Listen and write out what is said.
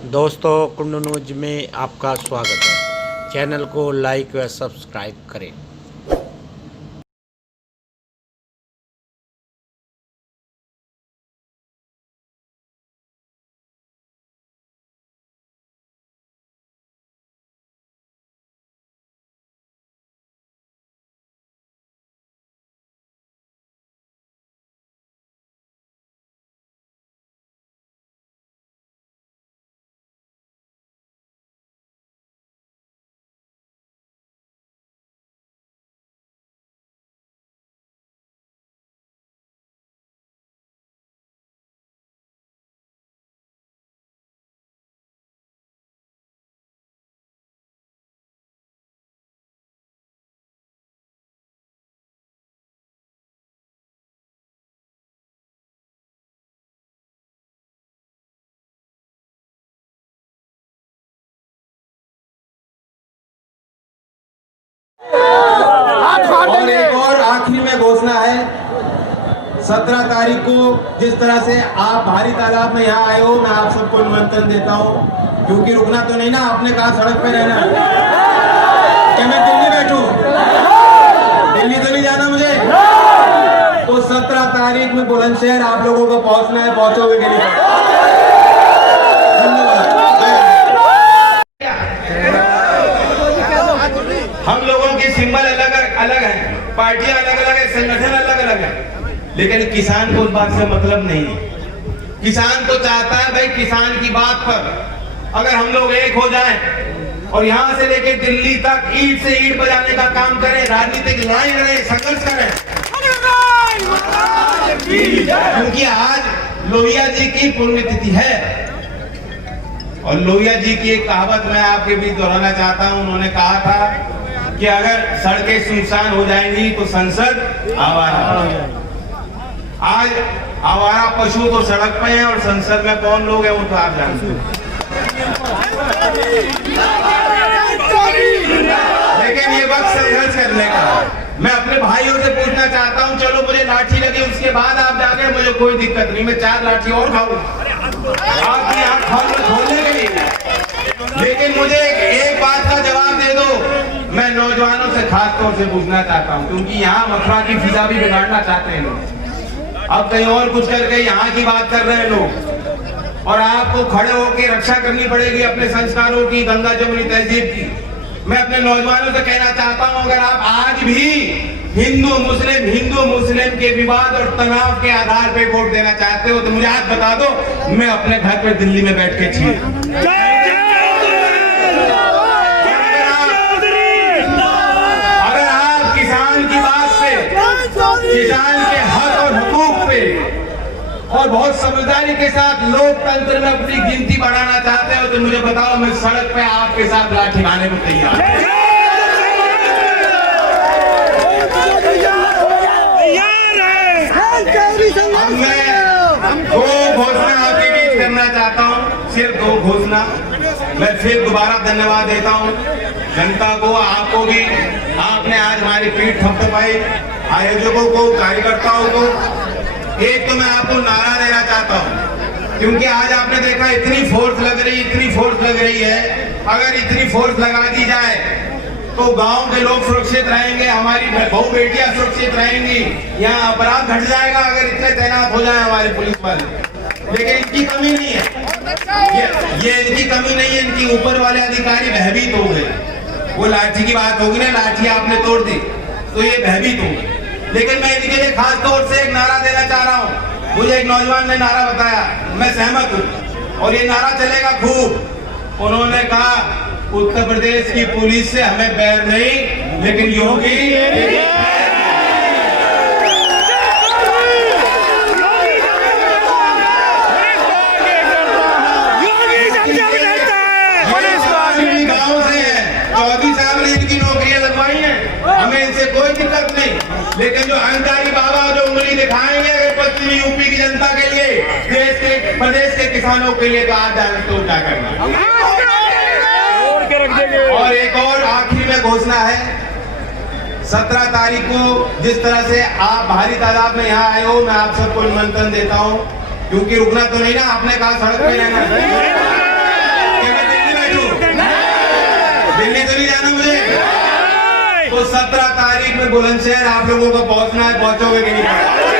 दोस्तों कुंडू न्यूज में आपका स्वागत है। चैनल को लाइक व सब्सक्राइब करें। और एक और आखिरी में घोषणा है, 17 तारीख को जिस तरह से आप भारी तादाद में यहाँ आए हो, मैं आप सबको निमंत्रण देता हूँ, क्योंकि रुकना तो नहीं ना, आपने कहा सड़क पे रहना। क्या मैं दिल्ली बैठूं? दिल्ली तो नहीं जाना मुझे। तो 17 तारीख में बुलंदशहर आप लोगों को पहुंचना है, पहुंचोगे कि नहीं? हम लोगों की सिंबल अलग अलग है, पार्टियां अलग अलग है, संगठन अलग अलग है, लेकिन किसान को उस बात से मतलब नहीं है। किसान तो चाहता है भाई, किसान की बात पर अगर हम लोग एक हो जाएं और यहां से लेके दिल्ली तक ईंट से ईंट बजाने का काम करें, राजनीतिक लड़ाई लड़ें, संघर्ष करें, क्योंकि आज लोहिया जी की पुण्यतिथि है। और लोहिया जी की एक कहावत मैं आपके बीच दोहराना चाहता हूं। उन्होंने कहा था कि अगर सड़कें सुनसान हो जाएंगी तो संसद आवारा। आज आवारा पशु तो सड़क पे हैं और संसद में कौन लोग हैं वो तो आप जानते हैं। लेकिन ये वक्त संघर्ष करने का। मैं अपने भाइयों से पूछना चाहता हूं, चलो मुझे लाठी लगी उसके बाद आप जाके, मुझे कोई दिक्कत नहीं, मैं 4 लाठी और खाऊं, आपकी आंख खोलने के लिए। लेकिन मुझे एक बात का जवाब दे दो। मैं नौजवानों से खास तौर से पूछना चाहता हूं, क्योंकि यहाँ मथुरा की फिजा भी बिगाड़ना चाहते हैं लोग। अब कहीं और कुछ करके यहाँ की बात कर रहे हैं लोग, और आपको खड़े होकर रक्षा करनी पड़ेगी अपने संस्कारों की, गंगा जमुनी तहजीब की। मैं अपने नौजवानों से कहना चाहता हूं, अगर आप आज भी हिंदू मुस्लिम के विवाद और तनाव के आधार पर वोट देना चाहते हो तो मुझे आज बता दो, मैं अपने घर पे दिल्ली में बैठ के छी। अगर आप किसान की बात पे, किसान के हक और हुकूक पे और बहुत समझदारी के साथ लोकतंत्र में अपनी गिनती बढ़ाना चाहते हो तो मुझे बताओ, मैं सड़क पे आपके साथ लाठी खाने को तैयार हूं। मैं 2 घोषणा आपके बीच करना चाहता हूं, सिर्फ 2 घोषणा। मैं फिर दोबारा धन्यवाद देता हूं जनता को, आपको भी। आपने आज हमारी पीठ थपथपाई, आयोजकों को, कार्यकर्ताओं को। एक तो मैं आपको नारा देना चाहता हूं, क्योंकि आज आपने देखा इतनी फोर्स लग रही है। अगर इतनी फोर्स लगा दी जाए तो गांव के लोग सुरक्षित रहेंगे, हमारी बहू बेटियां सुरक्षित रहेंगी, यहाँ अपराध घट जाएगा अगर इतने तैनात हो जाए हमारे पुलिस वाले। लेकिन इनकी कमी नहीं है, ये इनकी कमी नहीं है, इनकी ऊपर वाले अधिकारी भयभीत हो गए। वो लाठी की बात होगी ना, लाठी आपने तोड़ दी तो ये भयभीत हो गए। लेकिन मैं इनके लिए खास तौर से एक नारा देना चाह रहा हूँ। मुझे एक नौजवान ने नारा बताया, मैं सहमत हूँ, और ये नारा चलेगा खूब। उन्होंने कहा, उत्तर प्रदेश की पुलिस से हमें बैर नहीं, लेकिन योगी गाँव से है, 14 साल में इनकी नौकरियां लगवाई हैं, हमें इनसे कोई दिक्कत नहीं। लेकिन जो अहंकारी बाबा जो उंगली दिखाएंगे अगर पश्चिमी यूपी की जनता के लिए, देश के प्रदेश के किसानों के लिए, तो आज जाने तो क्या करना। और एक और आखिरी में घोषणा है, 17 तारीख को जिस तरह से आप भारी तादाद में यहाँ आए हो, मैं आप सबको निमंत्रण देता हूँ, क्योंकि रुकना तो नहीं ना, आपने कहा सड़क पे रहना। तो 17 तारीख में बुलंदशहर आप लोगों को पहुंचना है, पहुंचोगे कि नहीं?